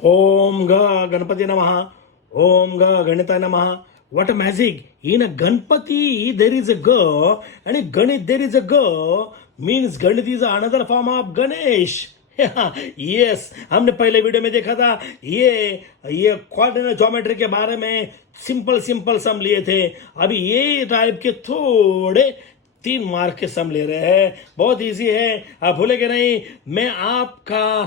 ओम ग गणपती नमः. ओम ग गणिताय नमः. What a magic! In a Ganpati there is a G and in Ganit there is a G means Ganit is another form of Ganesh. Yes हमने पहले video में देखा था ये कोऑर्डिनेट ज्योमेट्री के बारे में सिंपल सिंपल सम लिए थे. अभी ये टाइप के थोड़े 3 मार्क के सम ले रहे हैं. बहुत इजी है, आप भूलेंगे नहीं. मैं आपका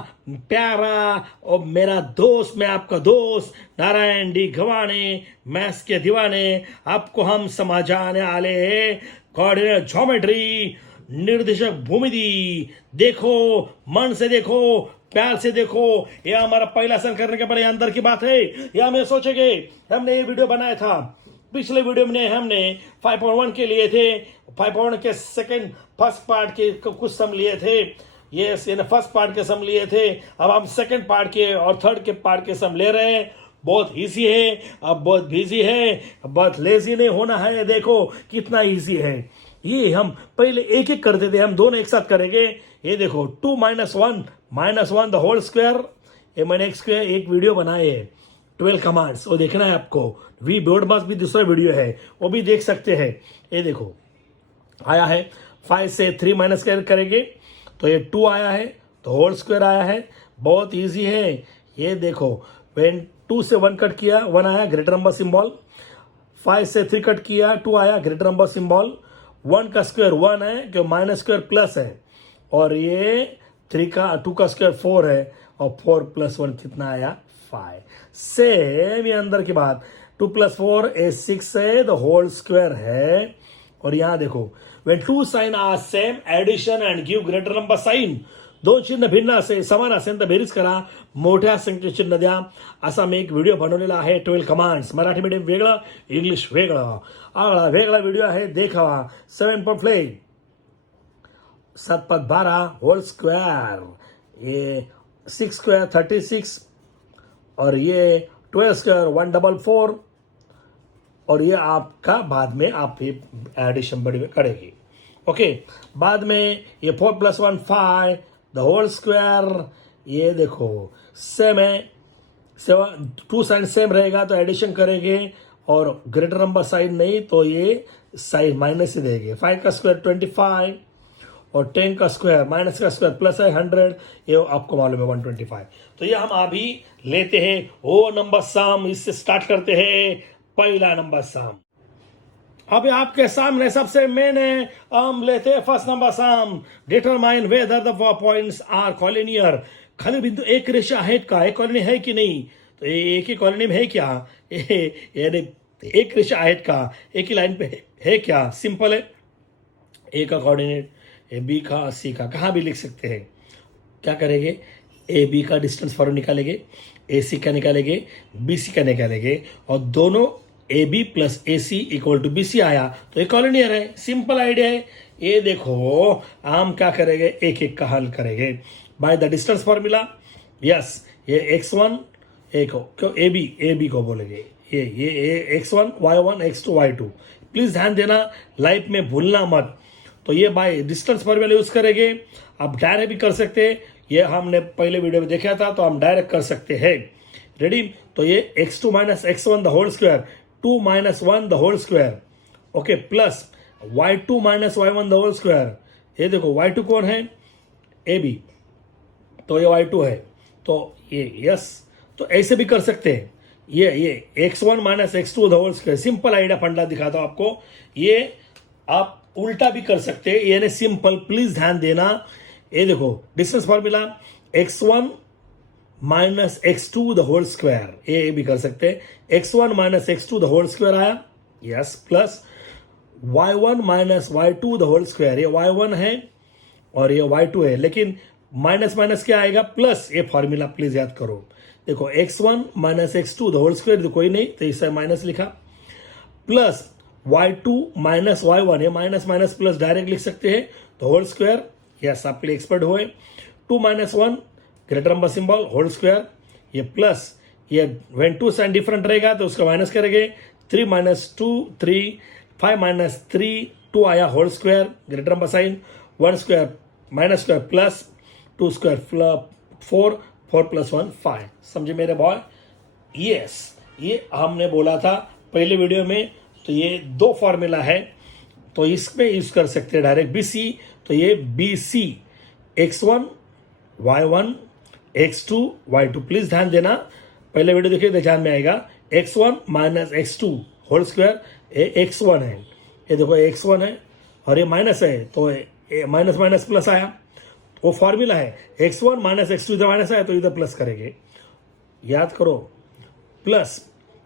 प्यारा और मेरा दोस्त, मैं आपका दोस्त नारायण डी गवाने, मैथ्स के दीवाने. आपको हम समझाने वाले हैं कोऑर्डिनेट ज्योमेट्री, निर्देशक भूमिति. देखो, मन से देखो, प्यार से देखो. ये हमारा पहला सन करने के बड़े अंदर की बात है. ये हमें सोचेंगे, हमने ये वीडियो बनाया था. पिछले वीडियो में हमने 5.1 के लिए थे, 5.1 के सेकंड फर्स्ट पार्ट के कुछ सम लिए थे. यस, यानी फर्स्ट पार्ट के सम लिए थे. अब हम सेकंड पार्ट के और थर्ड के पार्ट के सम ले रहे हैं. बहुत इजी है, अब बहुत बिजी है, बहुत लेजी नहीं होना है. देखो कितना इजी है. ये हम पहले एक एक करते थे, हम दोनों एक साथ करेंगे. ये देखो 2 - 1 द होल स्क्वायर. ये मैंने एक वीडियो बनाए है 12 कमांड्स, वो देखना है आपको. वी बोर्ड बस भी दूसरा वीडियो है, वो भी देख सकते हैं. ये देखो आया है 5 से 3 माइनस करेंगे तो ये 2 आया है, तो होल स्क्वायर आया है. बहुत इजी है. ये देखो व्हेन 2 से 1 कट किया 1 आया, ग्रेटर नंबर सिंबल. 5 से 3 कट किया 2 आया, ग्रेटर नंबर सिंबल. 1 का स्क्वायर 1 है, क्यों माइनस स्क्वायर प्लस है. और ये 2 का स्क्वायर 4 है, और 4 + 1 कितना आया 5. सेम ये अंदर की बात, 2 + 4 6 है, द होल स्क्वायर है. और यहां देखो when two sign are same, addition and give greater number sign. दोन चिन्ह भिन्न असे समान असेल तर बेरीज करा, मोठ्या संख्येचे चिन्ह द्या. असा मी एक व्हिडिओ बनवलेला आहे 12 कमांड्स. मराठी मीडियम वेगळं, इंग्लिश वेगळं. आगळा वेगळा व्हिडिओ आहे, देखावा. 7.5 7 × 12 होल स्क्वायर. ये 6 स्क्वायर 36, और ये 12 स्क्वायर 144. और ये आपका बाद में आप एडिशन बड़ी करेगी. ओके, बाद में ये 4 + 1 5 द होल स्क्वायर. ये देखो सेम है, 2 साइन सेम रहेगा तो एडिशन करेंगे, और ग्रेटर नंबर साइन नहीं तो ये साइन माइनस ही देंगे. 5 का स्क्वायर 25, और 10 का स्क्वायर माइनस का स्क्वायर प्लस है 100. ये आपको मालूम है 125. तो ये हम अभी लेते हैं ओ नंबर सम. इससे स्टार्ट करते हैं पहला नंबर सम. अभी आपके सामने सबसे मेन है, हम लेते हैं first number sum. Determine whether the points are collinear. खाली बिंदु एक रेषा आहेत का, एक कॉलनी है कि नहीं. तो एक ही कॉलनी में है क्या, यानी एक रेषा आहेत का, एक ही लाइन पे है क्या. सिंपल है. ए का कोऑर्डिनेट ए बी का सी का कहाँ भी लिख सकते हैं. क्या करेंगे, ए बी का डिस्टेंस फॉर्म निकालेंगे, ए सी का निकालेंगे, बी सी का निकालेंगे, और दोनों A B plus A C equal to B C आया तो ये कॉलिनियर है. सिंपल आइडिया है. ये देखो हम क्या करेंगे, एक एक का हल करेंगे by the distance formula. Yes, ये x1 एक क्यों ए बी को बोलेंगे. ये x1 y1 x2 y2. Please ध्यान देना, लाइफ में भूलना मत. तो ये बाय डिस्टेंस फॉर्मूला यूज करेंगे. आप डायरेक्ट भी कर सकते हैं, ये हमने पहले वीडियो में देखा था, तो हम डायरेक्ट कर सकते हैं. रेडी. तो ये x2 - x1 the whole square, 2 - 1 the whole square. Okay, plus y2 - y1 the whole square. ये देखो y2 कौन है, ए बी, तो ये y2 है. तो ये यस, तो ऐसे भी कर सकते हैं. ये x1 - x2 the whole square. Simple idea फंडा दिखाता हूं आपको. ये आप उल्टा भी कर सकते हैं, यानी सिंपल. प्लीज ध्यान देना. ये देखो distance formula x1 - x2 the whole square. ये भी कर सकते हैं. x1 - x2 the whole square आया. Yes, plus y1 - y2 the whole square. ये y1 है और ये y2 है, लेकिन माइनस माइनस क्या आएगा, प्लस. ये फॉर्मूला प्लीज याद करो. देखो x1 - x2 the whole square, तो कोई नहीं तो इसे माइनस लिखा, प्लस y2 - y1. ये माइनस माइनस प्लस डायरेक्ट लिख सकते हैं, तो होल स्क्वायर. यस, आपके लिए एक्सपर्ट हुए. 2 - 1 greater number symbol whole square. ये प्लस, ये व्हेन 2 साइन डिफरेंट रहेगा तो उसका माइनस करेंगे. 3 - 2 3, 5 - 3 2 आया whole square, greater number sign. 1 square minus square plus, 2 square 4 4+1 5। समझे मेरे बॉय? यस, ये हमने बोला था पहले वीडियो में। तो ये दो फॉर्मूला है, तो इसमें यूज कर सकते हैं डायरेक्ट BC। तो ये BC x1 y1 x2 y2। Please ध्यान देना, पहले वीडियो देखिए तो ध्यान में आएगा। x1 minus x2 whole square, ये x1 है, ये देखो x1 है और ये माइनस है, तो माइनस माइनस प्लस आया। वो फॉर्मूला है, x1 माइनस x2 इधर माइनस आया तो इधर प्लस करेंगे, याद करो। प्लस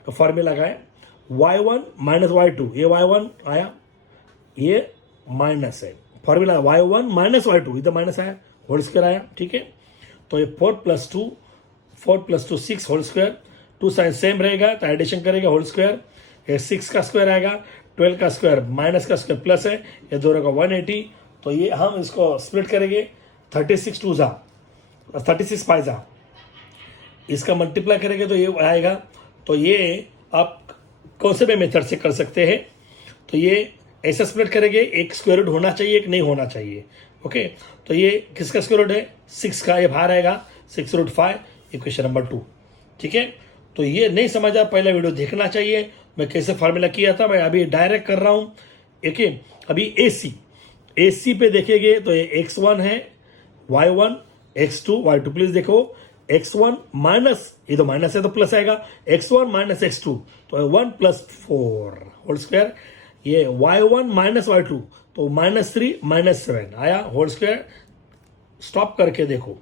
फॉर्मूला का है y1 माइनस y2, ये y1 आया, ये माइनस है, फॉर्मूला y1 माइनस y2 इधर माइनस आया, होल स्क्वायर आया, ठीक है। तो ये 4+2 6 होल स्क्वायर, 2 साइन सेम रहेगा तो एडिशन करेगा होल स्क्वायर, ये 6 का स्क्वायर आएगा, 12 का स्क्वायर माइनस का स्क्वायर प्लस है, ये दोनों का 180। तो ये हम इसको स्प्लिट करेंगे, 36 2 जा 36 5 जा, इसका मल्टीप्लाई करेंगे तो ये आएगा। तो ये आप कौन से भी मेथड से कर सकते हैं। तो ये ऐसा स्प्लिट करेंगे, एक स्क्वायर रूट होना चाहिए, एक नहीं होना चाहिए। ओके, तो ये किसका स्क्वायर रूट है? 6 का, ये बाहर आएगा 6√5, इक्वेशन नंबर 2, ठीक है। तो ये नहीं समझा, पहला वीडियो देखना चाहिए, मैं कैसे फार्मूला किया था, मैं अभी डायरेक्ट कर रहा हूँ। ओके, अभी AC पे देखेंगे तो ये x1 है, y1 x2 y2। प्लीज देखो, x1 माइनस, ये तो माइनस है तो प्लस आएगा, x1 माइनस x2 तो 1 + 4 होल स्क्वायर, ये y1 माइनस y2 तो -3 -7 आया होल स्क्वायर। स्टॉप करके देखो,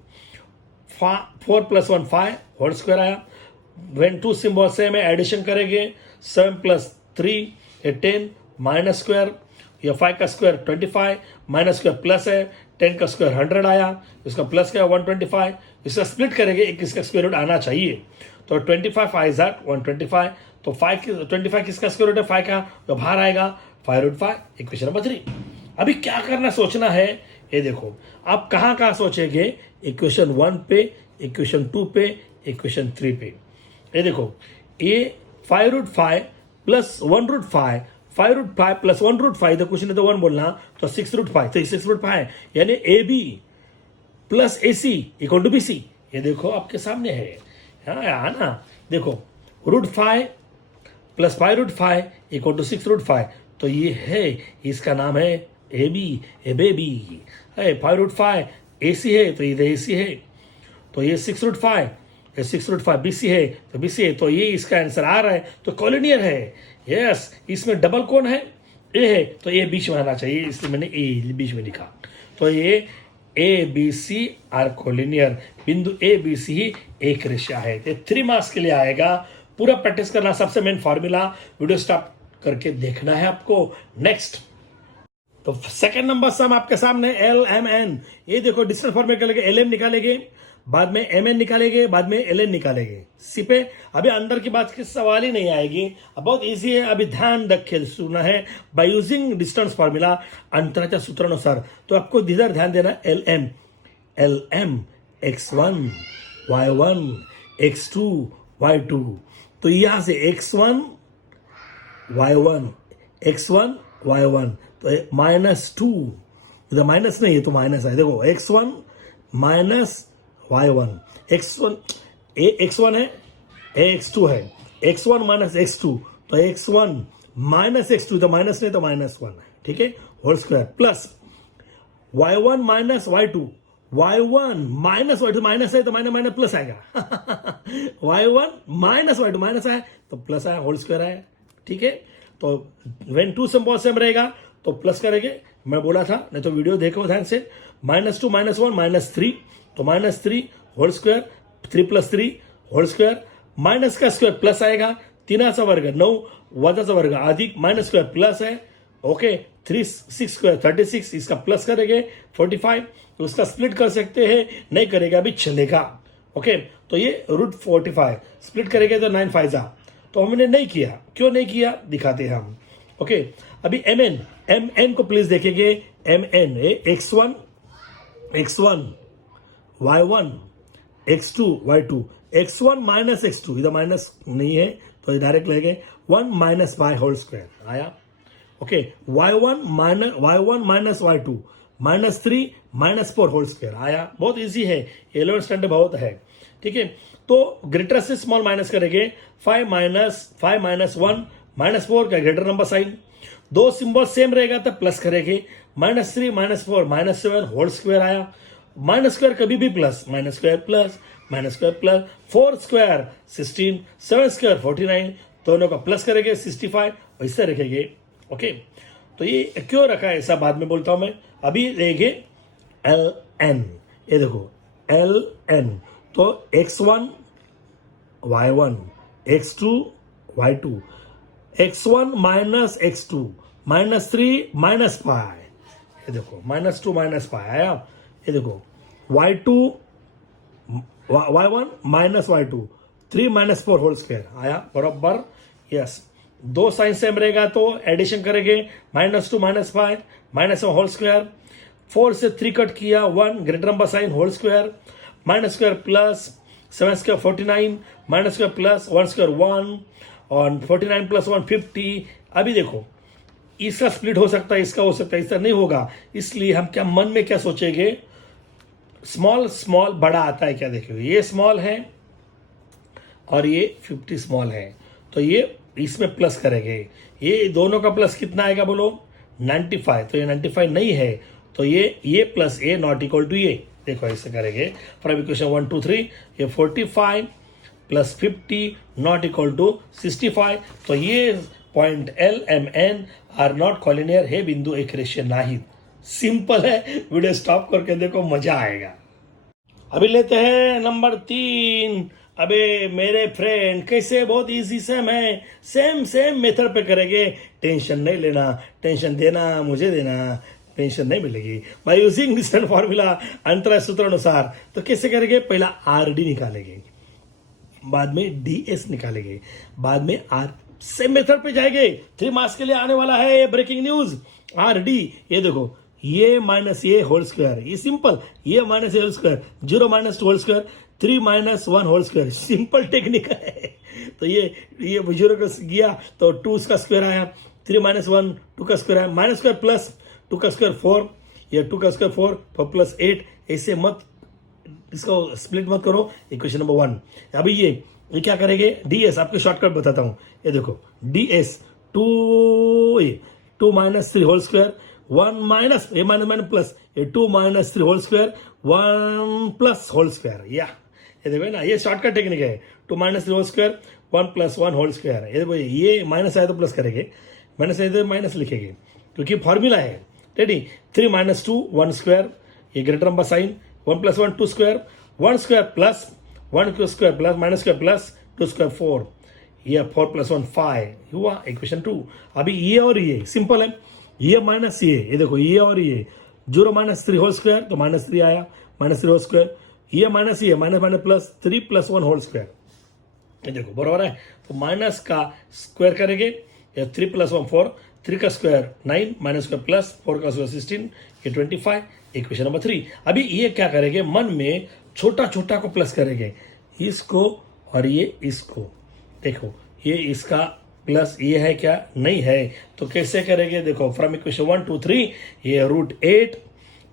4+1 5 होल स्क्वायर आया। वेन 2 सिंबल सेम है, एडिशन करेंगे, 7 + 3 ये 10 माइनस स्क्वायर, ये 5 का स्क्वायर 25 माइनस स्क्वायर प्लस है, 10 का स्क्वायर 100 आया, इसका प्लस क्या 125, इसका स्प्लिट करेंगे, एक इसका स्क्वायर रूट आना चाहिए। तो 25 5 125, तो 25 किसका स्क्वायर रूट है? 5 का, तो बाहर आएगा 5√5, इक्वेशन नंबर 3। अभी क्या करना सोचना है, ये देखो आप कहाँ कहाँ सोचेंगे, इक्वेशन 1 पे, इक्वेशन 2 पे, इक्वेशन 3 पे। ये देखो, ये 5√5 प्लस 1√5, 5√5 प्लस 1√5, तो कुछ नहीं तो 1 बोलना, तो 6√5, तो 6√5 है, यानी AB plus AC equal to BC। ये देखो आपके सामने है, हाँ ना, देखो √5 प्लस 5√5 इक्वल टू 6√5, तो ये है, इसका नाम है AB, ए बेबी है। 5√5 AC है तो इधर AC है, तो ये 6√5, ये 6√5 BC है तो BC है, तो ये इसका आंसर आ रहा है, तो कॉलिनियर है। यस, इसमें डबल कौन है? ए है, तो ये बीच में आना चाहिए, इसलिए मैंने ए बीच में लिखा। तो ये ABC आर कॉलिनियर, बिंदु ABC ही एक रेखा है। ये 3 मार्क्स के लिए आएगा, पूरा प्रैक्टिस करना, सबसे मेन फॉर्मूला वीडियो स्टॉप करके देखना है आपको। नेक्स्ट, तो सेकंड नंबर सम आपके सामने LMN। ये देखो डिस्टेंस फॉर्मेट करेंगे, LM निकालेंगे, बाद में MN निकालेंगे, बाद में LN निकालेंगे। सी पे अभी अंदर की बात की सवाल ही नहीं आएगी, अब बहुत इजी है, अभी ध्यान रख के सुनना है। बाय यूजिंग डिस्टेंस फॉर्मूला, अंतराच्या सूत्रानुसार, तो आपको इधर ध्यान देना, LM x1 y1 x2 y2। तो यहां से x1 y1 तो -2, इधर माइनस नहीं है तो माइनस है, देखो x1 माइनस y1, x1 है, x2 है, x1 माइनस x2 तो x1 माइनस x2, तो माइनस नहीं तो -1 है, ठीक है, whole square, plus y1 minus y2, y1 minus y2 minus है तो माइनस प्लस आएगा y1 माइनस y2 माइनस आया तो प्लस आया, होल स्क्वायर आया, ठीक है। तो वेन 2 सिंबल सेम रहेगा तो प्लस करेंगे, मैं बोला था, नहीं तो वीडियो देखो ध्यान से। -2 -1 -3, तो -3 whole square, 3 + 3 whole square, minus का स्क्वायर प्लस आएगा, 3चा वर्ग 9 वजाचा वर्ग अधिक माइनस स्क्वायर प्लस है। ओके, 3 6 स्क्वायर 36, इसका प्लस करेंगे 45, तो उसका स्प्लिट कर सकते हैं, नहीं करेगा अभी चलेगा। ओके, तो ये √45 स्प्लिट करेंगे तो 9 5 जा, तो हमने नहीं किया, क्यों नहीं किया दिखाते हैं हम। ओके, अभी MN को प्लीज देखेंगे, MN x1 y1 x2 y2, x1 minus x2, इधर माइनस नहीं है तो डायरेक्ट लेंगे, 1 - y होल स्क्वायर आया। Okay, y1 minus y2 -3 -4 whole square आया, बहुत इजी है, 11th स्टैंडर्ड बहुत है। ठीक है। तो ग्रेटर से स्मॉल माइनस करेंगे, 5 माइनस 1 -4 का ग्रेटर नंबर साइन, दो सिंबल सेम रहेगा तो प्लस करेंगे, -3 -4 -7 होल स्क्वायर आया, माइनस स्क्वायर कभी भी plus, minus square plus, 4 square 16, 7 square 49, दोनों का प्लस करेंगे 65, वैसे रखेंगे। ओके, तो ये क्यों रखा है ऐसा बाद में बोलता हूं मैं, अभी लेंगे LN, ये देखो LN, तो x1 y1 x2 y2 x1 minus x2 -3 -5, ये देखो -2 -5 आया, ये देखो y2 y1 -y2 3 -4 whole square आया बराबर। यस, दो साइन सेम रहेगा तो एडिशन करेंगे, -2 -5 -7 होल स्क्वायर, 4 से 3 कट किया, 1 greater number sign whole square, minus square plus 7 square 49, minus square plus 1 square 1 और 49 प्लस 1 50। अभी देखो इसका स्प्लिट हो सकता है, इसका हो सकता है, इसका नहीं होगा, इसलिए हम क्या मन में क्या सोचेंगे, स्मॉल स्मॉल बड़ा आता है क्या, देखो ये स्मॉल है और ये 50 स्मॉल है, तो ये इसमें प्लस करेंगे, ये दोनों का प्लस कितना आएगा बोलो 95, तो ये 95 नहीं है, तो ये plus a not equal to ये, देखो ऐसे करेंगे फ्रॉम इक्वेशन 1 2 3, ये 45 प्लस 50 नॉट इक्वल टू 65, तो ये point LMN are not collinear, हे बिंदु एक रेषीय नाही। सिंपल है, वीडियो स्टॉप करके देखो मजा आएगा। अभी लेते हैं नंबर 3। अबे मेरे फ्रेंड कैसे, बहुत इजी सेम है, सेम मेथड पे करेंगे, टेंशन नहीं लेना, टेंशन देना मुझे देना, टेंशन नहीं मिलेगी। बाय यूजिंग दिस फॉर्मूला अंतराय सूत्र अनुसार, तो कैसे करेंगे, पहला RD निकालेंगे, बाद में DS निकालेंगे, बाद में R, सेम मेथड पे जाएंगे, 3 मार्क्स के लिए आने वाला है ये ब्रेकिंग न्यूज। RD, ये देखो ये माइनस ये होल स्क्वायर, ये सिंपल, ये minus whole square, 0 -2 whole square, 3 -1 whole square, simple technique है। तो ये 0 का गया तो 2 का स्क्वायर आया, 3 -1 2 का स्क्वायर आया, माइनस स्क्वायर प्लस 2 का स्क्वायर 4, ये 2 का स्क्वायर 4 प्लस 8, ऐसे मत इसको स्प्लिट मत करो। इक्वेशन नंबर 1, अभी ये क्या करेंगे, DS, आपको शॉर्टकट बताता हूं, ये देखो DS 2 -3 होल स्क्वायर, 1 माइनस ये माइनस प्लस, ये 2 -3 whole square, 1 plus whole square, या ये देखो ना, ये शॉर्टकट टेक्निक है, 2 -3 होल स्क्वायर 1 + 1 होल स्क्वायर, ये देखो ये माइनस आए तो प्लस करेंगे, माइनस आए तो माइनस लिखेंगे, क्योंकि फॉर्मूला है। रेडी, 3 -2 1 स्क्वायर, ये greater number sign, 1 + 1 2 square, 1 square plus 1 square plus minus square plus 2 square 4, ये 4 + 1 5 हुआ इक्वेशन 2। अभी ये और ये सिंपल है, ये माइनस ये देखो ये और ये 0 -3 होल स्क्वायर, तो -3 आया, -3 होल स्क्वायर, ये minus minus plus 3 + 1 whole square, ये देखो बराबर है, तो माइनस का स्क्वायर करेंगे, ये 3 + 1 4, 3 का स्क्वायर 9, माइनस स्क्वायर प्लस 4 का स्क्वायर 16, ये 25, इक्वेशन नंबर 3। अभी ये क्या करेंगे, मन में छोटा छोटा को प्लस करेंगे, इसको और ये इसको, देखो ये इसका प्लस ये है क्या, नहीं है, तो कैसे करेंगे, देखो फ्रॉम इक्वेशन 1 2 3, ये √8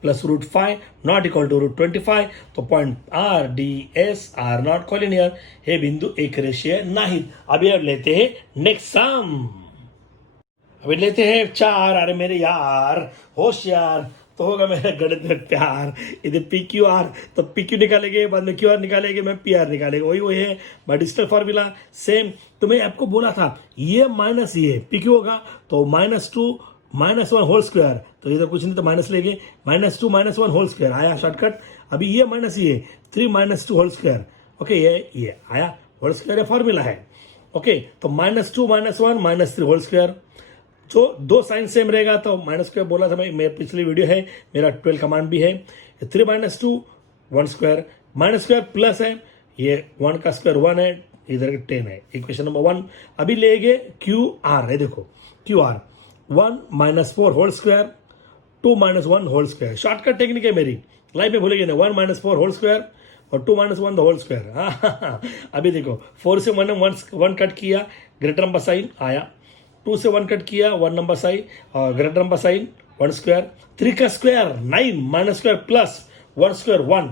+ √5 नॉट इक्वल टू √25, तो point RDS are not collinear, हे बिंदु एक रेषीय नहीं। अभी अब लेते हैं नेक्स्ट सम, अभी लेते हैं 4। अरे मेरे यार होशियार तो होगा मेरा गणित में प्यार, इधर PQR, तो PQ निकालेंगे, बाद में QR निकालेंगे, मैं PR निकालेंगे, वही है डिजिटल फॉर्मूला सेम। तो मैं आपको बोला था ये माइनस ये PQ होगा तो -2 -1 होल स्क्वायर, तो इधर कुछ नहीं तो माइनस लेंगे, -2 -1 होल स्क्वायर आया शॉर्टकट। अभी ये माइनस ये 3 -2 होल स्क्वायर, ओके ये आया होल स्क्वायर, फॉर्मूला है। ओके, तो -2 -1 -3 होल स्क्वायर, जो दो साइन सेम रहेगा तो माइनस स्क्वायर बोला था मैं, मेरा पिछली वीडियो है, मेरा 12 कमांड भी है। 3 -2 1 स्क्वायर, माइनस स्क्वायर प्लस है, ये 1 का स्क्वायर 1 है, इधर 10 है, इक्वेशन नंबर 1। अभी लेंगे QR, है देखो QR 1 -4 whole square, 2 -1 whole square, shortcut technique है मेरी, लाइफ में भूलेंगे ना, 1 -4 होल स्क्वायर और 2 -1 द होल स्क्वायर। अभी देखो 4 से 1 कट किया, ग्रेटर नंबर साइन आया, 2 से 1 कट किया, 1 नंबर साइन और ग्रेटर नंबर साइन 1 स्क्वायर, 3 का square 9 minus square plus 1 square 1,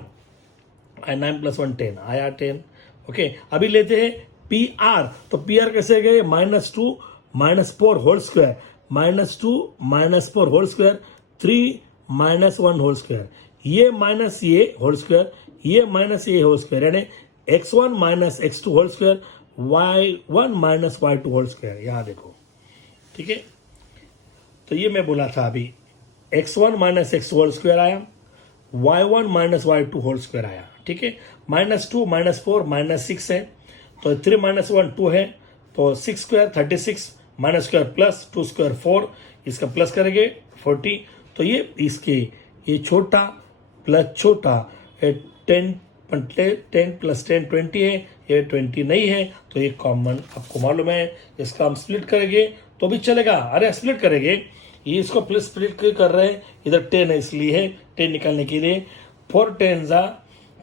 9 + 1 10 आया 10। ओके, अभी लेते हैं पी आर। तो पी आर कैसे गए? -2 -4 whole square, -2 -4 whole square, 3 -1 whole square, ये माइनस ये होल स्क्वायर, ये माइनस ये होल स्क्वायर, यानी x1 - x2 whole square, y1 - y2 whole square. यहां देखो, ठीक है। तो ये मैं बोला था अभी, x1 - x2 होल स्क्वायर आया, y1 - y2 होल स्क्वायर आया, ठीक है। -2 -4 -6 है, तो 3 - 1 2 है, तो 6 square 36, minus square plus 2 square 4, इसका प्लस करेंगे 40। तो ये इसके ये छोटा प्लस छोटा 10 + 10 20 है, ये 20 नहीं है, तो ये कॉमन आपको मालूम है। इसका हम स्प्लिट करेंगे तो भी चलेगा। अरे स्प्लिट करेंगे, ये इसको प्लस स्प्लिट कर रहे हैं, इधर 10 है इसलिए है 10 निकालने के लिए। 4 10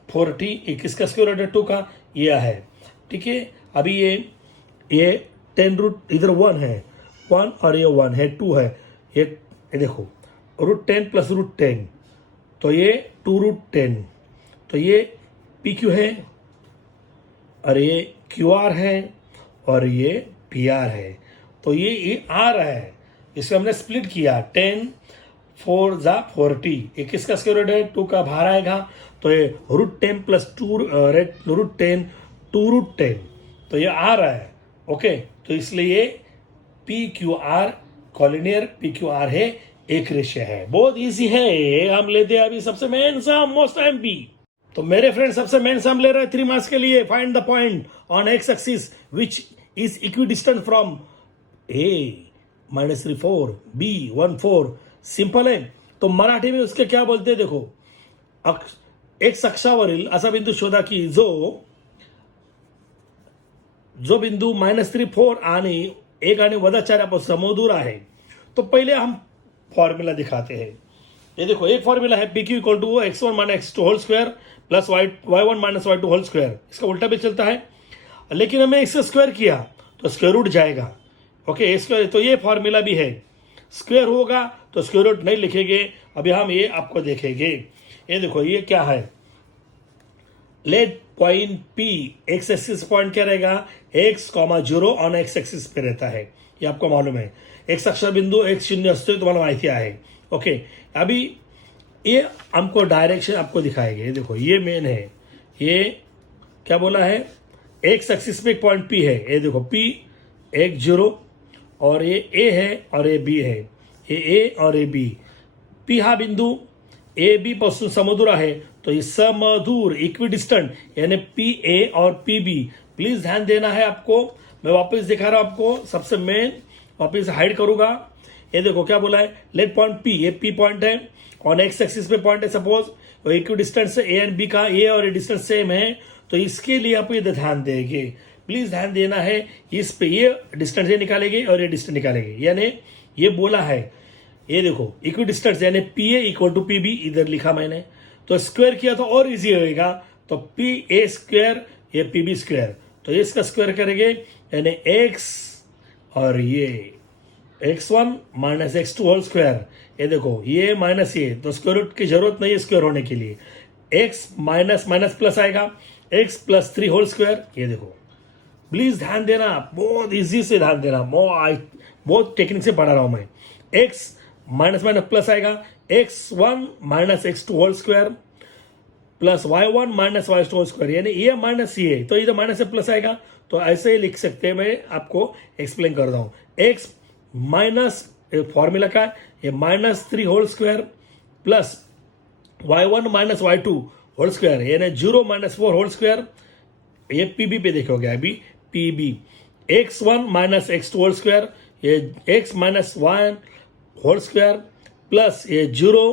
40, किसका स्क्वायर रूट है? 2 का, ये है, ठीक है। अभी ये 10 रूट इधर 1 है, 1 और ये 1 है, 2 है, ये देखो √10 + √10, तो ये 2√10, तो ये पी क्यू है और ये क्यू आर है और ये पी आर है। तो ये आर है, इसको हमने स्प्लिट किया, 10 4 × 40, ये किसका स्क्वायर रूट है? 2 का बाहर आएगा, तो ये √10 + 2 √10 2√10, तो ये आ रहा है। ओके, तो इसलिए P Q are collinear P Q R है, एक रेशियो है, बहुत इजी है। हम लेते हैं अभी सबसे मेन सम, मोस्ट एमपी। तो मेरे फ्रेंड सबसे मेन सम ले रहे हैं 3 मार्क्स के लिए। Find the point on X axis which is equidistant from A -3 4 B 1 4। Simple है। तो मराठी में उसके क्या बोलते हैं देखो, एक्स अक्षावरील असा बिंदू शोधा की जो बिंदू -3 4 आणि 1 आणि -4 यापासून समदूर आहे। तो पहले हम फॉर्मूला दिखाते हैं। ये देखो, एक फॉर्मूला है P Q = x1 - x2 whole square plus y1 - y2 whole square. इसका उल्टा भी चलता है, लेकिन हमें इसका स्क्वायर किया तो स्क्वायर रूट जाएगा। ओके, स्क्वायर, तो ये फॉर्मूला भी है। स्क्वायर होगा तो स्क्वायर रूट नहीं लिखेंगे। अभी हम ये आपको देखेंगे। ये देखो, ये क्या है? Let point P, x axis point क्या रहेगा? x, 0 ऑन एक्स एक्सिस पे रहता है, ये आपको मालूम है। एक्स अक्षर बिंदू x 0 असतो, तुम्हाला माहिती आहे। ओके, अभी ये हमको डायरेक्शन आपको दिखाएंगे। देखो, ये मेन है, ये क्या बोला है? एक्स एक्सिस पे एक पॉइंट P है। ये देखो, P 1 0 और ये A है और ये B है, ये A और ये B। P हा बिंदू ए बी पासून समदूर आहे, तो ये समदूर इक्विडिस्टेंट, यानी PA और PB। प्लीज ध्यान देना है आपको। मैं वापस दिखा रहा हूं आपको, सबसे मेन वापस हाइड करूंगा। ये देखो क्या बोला है? लेट पॉइंट P, ये P पॉइंट है, ऑन एक्स एक्सिस पे पॉइंट है सपोज, और इक्विडिस्टेंस ए एंड बी का ए और ए डिस्टेंस सेम है, तो इसके लिए आप ये ध्यान देंगे। प्लीज ध्यान देना है, इस पे ये डिस्टेंस ये निकालेंगे और ये डिस्टेंस निकालेंगे, यानी ये बोला है। ये देखो, इक्विडिस्टेंस यानी PA = PB, इधर लिखा मैंने, तो स्क्वायर किया तो और इजी होएगा। तो PA² ये PB², तो इसका स्क्वायर करेंगे, यानी x और ये x1 - x2 होल स्क्वायर। ये देखो, ये माइनस ये, तो स्क्वायर रूट की जरूरत नहीं है स्क्वायर होने के लिए। x माइनस माइनस प्लस आएगा, x + 3 होल स्क्वायर। ये देखो, प्लीज ध्यान देना, बहुत इजी से ध्यान देना, बहुत टेक्निक से पढ़ा रहा हूं मैं। x माइनस माइनस प्लस आएगा, x1 - x2 whole square plus y1 - y2 whole square, यानी ये माइनस ये, तो इधर माइनस से प्लस आएगा। तो ऐसे ही लिख सकते हैं, मैं आपको एक्सप्लेन कर रहा हूं। x माइनस फॉर्मूला का ये -3 whole square plus y1 - y2 whole square, यानी 0 - 4 होल स्क्वायर। ये PB पे देखोगे अभी, PB x1 - x2 whole square, ये x - 1 होल स्क्वायर प्लस ये 0,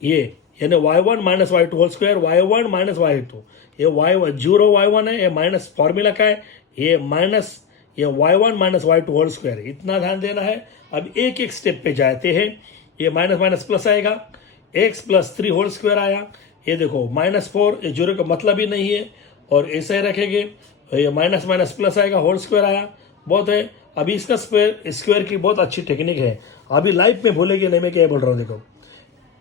ये यानी y1 - y2 whole square, y1 - y2, ये y0 y1 है, ये माइनस फॉर्मूला का है, ये माइनस ये y1 - y2 होल स्क्वायर। इतना ध्यान देना है। अब एक एक स्टेप पे जाते हैं। ये माइनस माइनस प्लस आएगा, x + 3 होल स्क्वायर आया। ये देखो -4, ये 0 का मतलब ही नहीं है, और ऐसे ही रखेंगे। ये माइनस माइनस प्लस आएगा, होल स्क्वायर आया, बहुत है। अभी इसका स्क्वायर की बहुत अच्छी टेक्निक है, अभी लाइफ में भूलेंगे नहीं, मैं क्या बोल रहा हूँ। देखो,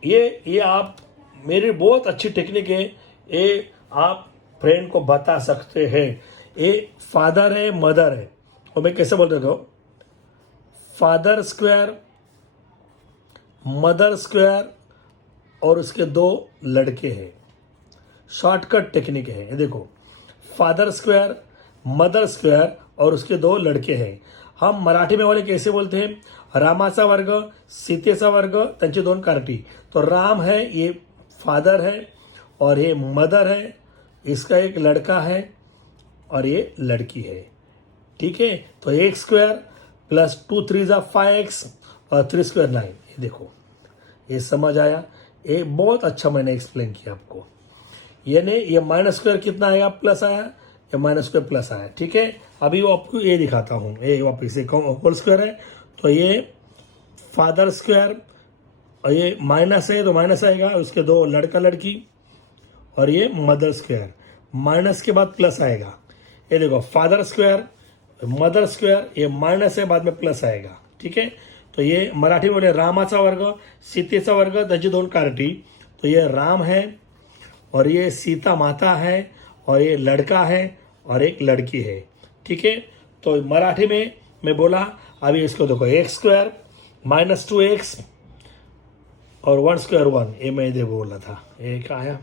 ये आप मेरी बहुत अच्छी टेक्निक है, ये आप फ्रेंड को बता सकते हैं ये फादर है मदर है, और मैं कैसे बोल देता हूँ, फादर स्क्वायर मदर स्क्वायर और उसके 2 लड़के हैं। शॉर्टकट टेक्निक है ये देखो, फादर स्क्वायर मदर स्क्वायर और उसके 2 लड़के हैं। हम मराठी में वाले कैसे बोलते हैं, रामाचा वर्ग सीतेचा वर्ग त्यांचे 2 कार्टी। तो राम है ये फादर है और ये मदर है, इसका एक लड़का है और ये लड़की है। ठीक है, तो एक्स स्क्वायर प्लस 2 3 जा 5x और 3 स्क्वायर 9। ये देखो, ये समझ आया, ये बहुत अच्छा मैंने एक्सप्लेन किया आपको। यानी ये माइनस स्क्वायर कितना आएगा, प्लस आया, ये माइनस स्क्वायर प्लस आया। ठीक है, अभी वो आपको ये दिखाता हूँ, ये वापिस से होल स्क्वायर है, तो ये फादर स्क्वायर और ये माइनस है तो माइनस आएगा, उसके 2 लड़का लड़की, और ये मदर स्क्वायर माइनस के बाद प्लस आएगा। ये देखो फादर स्क्वायर मदर स्क्वायर, ये माइनस है बाद में प्लस आएगा। ठीक है, तो ये मराठी बोले रामाचा वर्ग सीतेचा वर्ग त्याची 2 कार्टी। तो ये राम है और ये सीता माता है और ये लड़का है और एक लड़की है। ठीक है, तो मराठी में मैं बोला, अभी इसको देखो एक्स स्क्वायर माइनस 2x और 1 स्क्वायर 1, ये मैं देखो बोला था, ये क्या आया,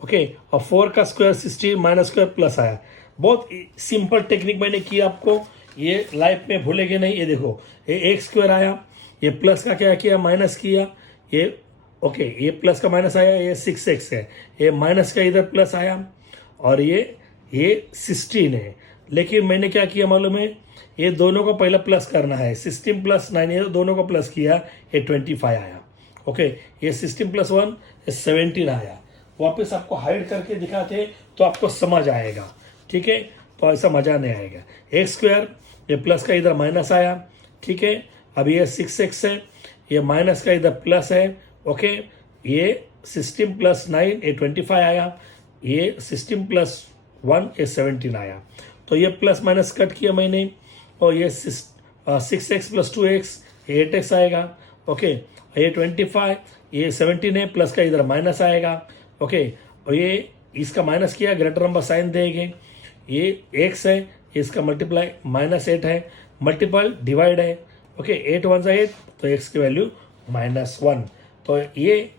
ओके, और 4 का स्क्वायर 16 माइनस स्क्वायर प्लस आया। बहुत सिंपल टेक्निक मैंने किया आपको, ये लाइफ में भूलेंगे नहीं। ये देखो, ये एक्स स्क्वायर आया, ये प्लस का क्या किया, माइनस किया, ये ओके, ये प्लस का माइनस आया, ये 6x है, ये माइनस का इधर प्लस आया, और ये 16 है। लेकिन मैंने क्या किया मालूम है, ये दोनों को पहले प्लस करना है, 16 प्लस 9, ये दोनों को प्लस किया, ये 25 आया। ओके, ये 16 प्लस 1 ये 17 आया। वापस आपको हाइड करके दिखाते तो आपको समझ आएगा। ठीक है, तो ऐसा मजा नहीं आएगा। एक्स स्क्वायर ये प्लस का इधर माइनस आया। ठीक है, अब ये 6x है, ये माइनस का इधर प्लस है। ओके, ये 16 प्लस 9 ये 25 आया, ये 16 प्लस 1 ये 17 आया। तो ये प्लस माइनस कट किया मैंने, और ये 6x प्लस 2x ये 8x आएगा। ओके, ये 25 ये 17 है, प्लस का इधर माइनस आएगा। ओके, और ये इसका माइनस किया, ग्रेटर नंबर साइन देंगे, ये x है, इसका मल्टीप्लाई माइनस 8 है, मल्टीपल डिवाइड है। ओके, 8 1 जा 8, तो x की वैल्यू -1। तो ये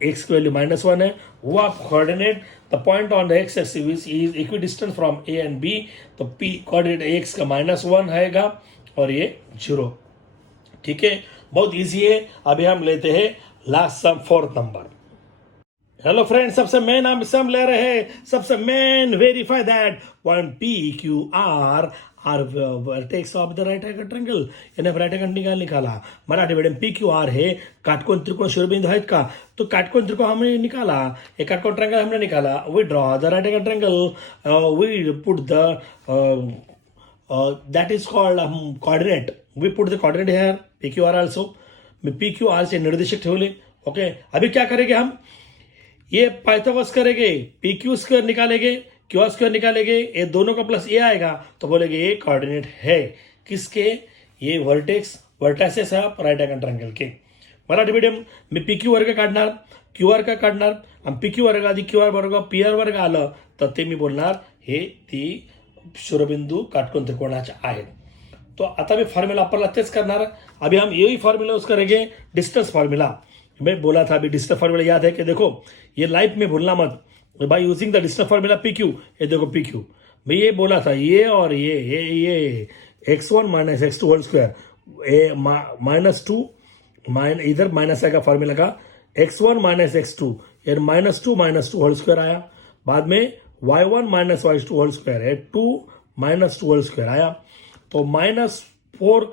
x की वैल्यू -1 है, वो आप coordinate the point on the x axis is equidistant from a and b। तो p कोऑर्डिनेट x का -1 आएगा और ये 0। ठीक है, बहुत इजी है। अभी हम लेते हैं लास्ट सम, 4th नंबर। हेलो फ्रेंड्स, सबसे मेन हम सम ले रहे हैं। सबसे main verify that point P Q R are vertex of the right angle triangle, यानी राइट एंगल निकाला। Marathi medium P Q R है, काटकोण त्रिकोण शिरोबिंदु आहेत का, तो काटकोण त्रिकोण हमने निकाला, एक काटकोण ट्रायंगल हमने निकाला। We draw the right angle triangle, we put the that is called coordinate, we put the coordinate here P Q R also. मैं पी क्यू आर से निर्देशक ठेवले। ओके, अभी क्या करेंगे हम, ये पाइथागोरस करेंगे, पी क्यू स्क्वायर निकालेंगे, क्यू आर स्क्वायर निकालेंगे, ये दोनों का प्लस ये आएगा, तो बोलेंगे ये कोऑर्डिनेट है किसके, ये वर्टेक्सेस है राइट एंगल ट्रायंगल के। मराठी मीडियम मी पी क्यू वर्ग काढणार, क्यू आर का काढणार, आणि पी क्यू वर्ग आधी क्यू आर वर्ग पी आर वर्ग आलं तर ते मी बोलणार हे ती शिरोबिंदू काटकोण त्रिकोणाचे आहेत। तो आता मी फॉर्म्युला वापरला तेच करणार। अभी हम यही फॉर्मूला यूज करेंगे, डिस्टेंस फॉर्मूला। मैं बोला था अभी डिस्टेंस फॉर्मूला याद है कि देखो, ये लाइफ में भूलना मत, by using the distance formula P Q. ये देखो पी क्यू, मैं ये बोला था, ये और ये x1 minus x2 whole square, -2 इधर माइनस आएगा फॉर्मूला का, x1 माइनस x2 ये -2 होल स्क्वायर आया। बाद में y1 minus y2 whole square है, 2 -2 होल स्क्वायर आया। तो -4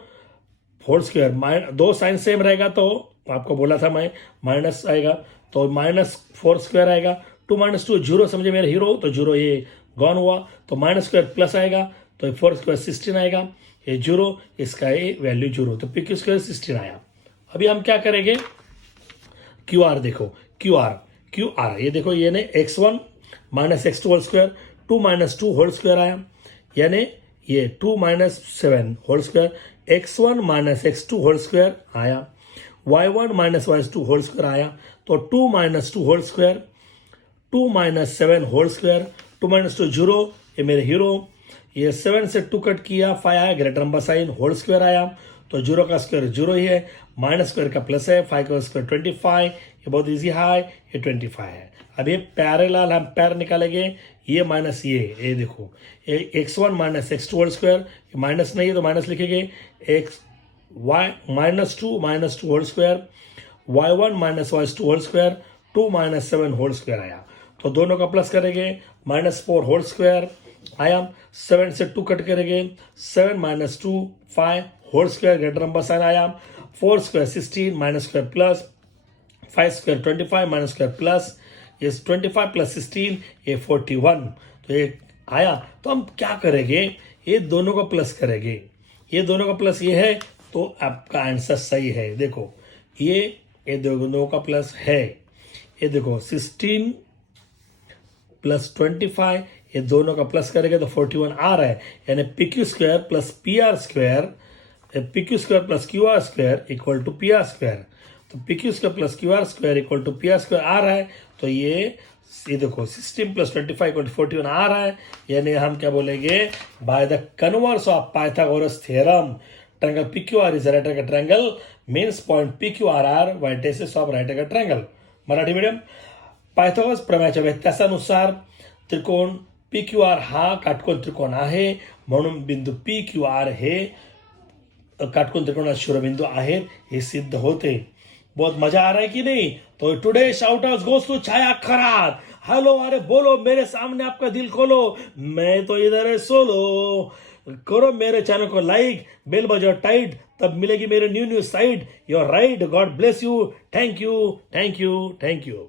होल स्क्वायर, 2 साइन सेम रहेगा तो आपको बोला था मैं माइनस आएगा, तो -4 स्क्वायर आएगा। 2 - 2 0, समझे मेरे हीरो, तो 0 ये गॉन हुआ, तो माइनस स्क्वायर प्लस आएगा, तो 4 स्क्वायर 16 आएगा, ये 0, इसका ये वैल्यू 0, तो पी क्यू स्क्वायर 16 आया। अभी हम क्या करेंगे, क्यू आर देखो, क्यू आर ये देखो, ये ने x1 minus x2 whole square, 2 - 2 whole square आया, यानी ये 2 - 7 whole square, x1 minus x2 whole square आया, y1 minus y2 whole square आया, तो 2 - 2 whole square 2 minus 7 whole square, 2 minus 2 zero, ये मेरे हीरो। ये 7 से 2 कट किया, 5 आया, greater number sign, whole square आया, तो जीरो का स्क्वायर जीरो ही है, माइनस स्क्वायर का प्लस है, 5 का स्क्वायर 25, ये बहुत इजी है, ये 25 है। अब ये पैरेलल हम पैर निकालेंगे, ये माइनस ये देखो, x1 minus x2 whole square, minus नहीं है तो माइनस लिखेंगे, x y minus two whole square, y1 minus y2 whole square, 2 minus 7 whole square आया, तो दोनों का प्लस करेंगे, माइनस 4 होल स्क्वायर आया, 7 से 2 कट करेंगे, 7 minus 2 5 whole square, greater number sign आया, 4 square 16 minus square plus, 5 square 25 minus square plus, ये 25 प्लस 16 ये 41, तो ये आया। तो हम क्या करेंगे, ये दोनों का प्लस करेंगे, ये दोनों का प्लस ये है, तो आपका आंसर सही है। देखो ये दोनों का प्लस है, ये देखो 16 प्लस 25, ये दोनों का प्लस करेंगे तो 41 आ रहा है, यानी P Q square plus P R square, P Q square plus Q R square equal to P R square, तो P Q square plus Q R square equal to P R square आ रहा है, तो ये देखो 16 plus 25 equal to 41 आ रहा है, यानी हम क्या बोलेंगे, by the converse of Pythagoras theorem triangle P Q R is right angle triangle means point P Q R are vertices of right angle triangle. Marathi medium, Pythagoras प्रमेयाच्या व्यत्यासानुसार त्रिकोण पी क्यू आर हा काटकोन त्रिकोण आहे, म्हणून बिंदू पी क्यू आर हे काटकोन त्रिकोणात शिरोबिंदू आहेत हे सिद्ध होते। बहुत मजा आ रहा है कि नहीं? तो today shout out goes to Chhaya Kharat. Hello, अरे बोलो, मेरे सामने आपका दिल खोलो, मैं तो इधर है सोलो। करो मेरे चैनल को लाइक, बेल बजाओ टाइट, तब मिलेगी मेरे new site. Your right, God bless you, thank you, thank you, thank you.